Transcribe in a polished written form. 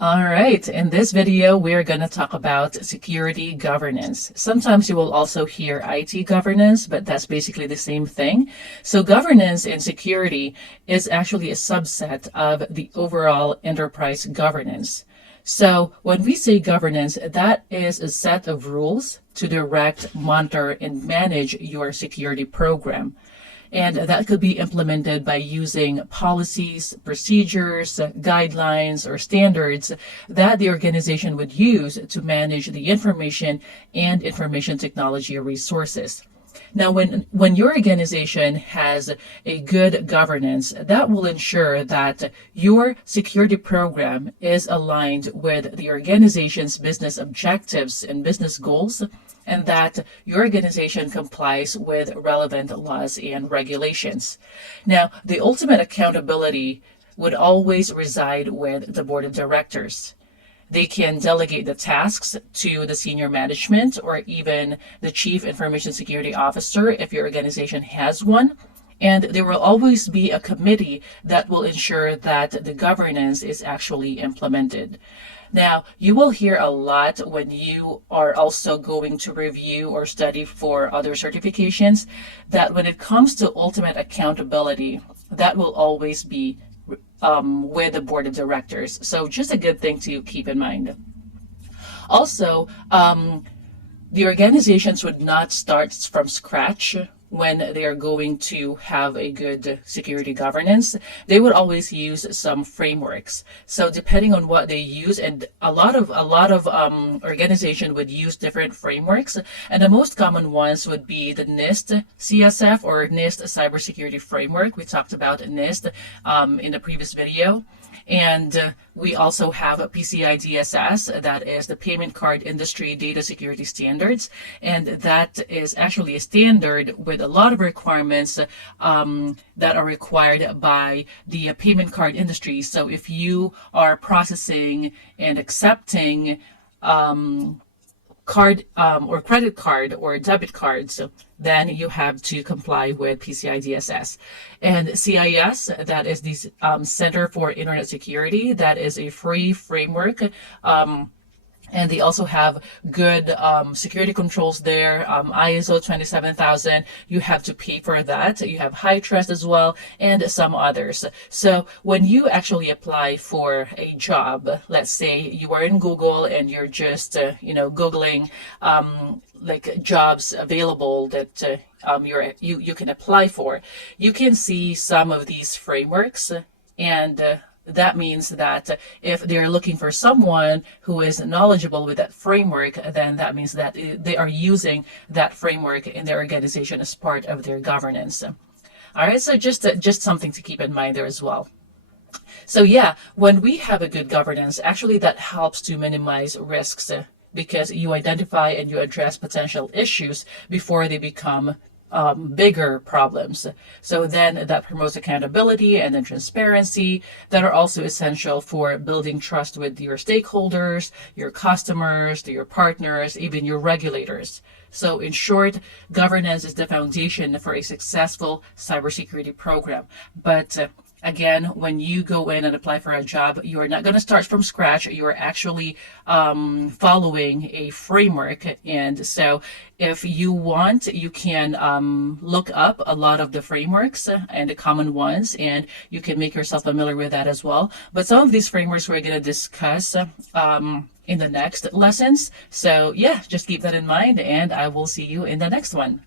All right, in this video, we're going to talk about security governance. Sometimes you will also hear IT governance, but that's basically the same thing. So governance and security is actually a subset of the overall enterprise governance. So when we say governance, that is a set of rules to direct, monitor, and manage your security program. And that could be implemented by using policies, procedures, guidelines, or standards that the organization would use to manage the information and information technology resources. Now, when your organization has a good governance, that will ensure that your security program is aligned with the organization's business objectives and business goals, and that your organization complies with relevant laws and regulations. Now, the ultimate accountability would always reside with the board of directors. They can delegate the tasks to the senior management or even the chief information security officer if your organization has one. And there will always be a committee that will ensure that the governance is actually implemented. Now, you will hear a lot when you are also going to review or study for other certifications that when it comes to ultimate accountability, that will always be with the board of directors. So just a good thing to keep in mind. Also, the organizations would not start from scratch when they are going to have a good security governance. They would always use some frameworks. So depending on what they use, and a lot of organization would use different frameworks, and the most common ones would be the NIST CSF or NIST Cybersecurity Framework. We talked about NIST in the previous video. And we also have a PCI DSS, that is the Payment Card Industry Data Security Standards. And that is actually a standard with a lot of requirements that are required by the payment card industry. So if you are processing and accepting card or credit card or debit cards, then you have to comply with PCI DSS. And CIS, that is the Center for Internet Security, that is a free framework. And they also have good security controls there. ISO 27000, you have to pay for that. You have High Trust as well, and some others. So when you actually apply for a job, let's say you are in Google and you're just, Googling like jobs available that you can apply for, you can see some of these frameworks, and that means that if they're looking for someone who is knowledgeable with that framework, then that means that they are using that framework in their organization as part of their governance. All right, so just something to keep in mind there as well. So yeah, when we have a good governance, actually that helps to minimize risks because you identify and you address potential issues before they become bigger problems. So then that promotes accountability and then transparency that are also essential for building trust with your stakeholders, your customers, your partners, even your regulators. So in short, governance is the foundation for a successful cybersecurity program. But again, when you go in and apply for a job, you are not going to start from scratch. You are actually following a framework. And so if you want, you can look up a lot of the frameworks and the common ones, and you can make yourself familiar with that as well. But some of these frameworks we're going to discuss in the next lessons. So yeah, just keep that in mind, and I will see you in the next one.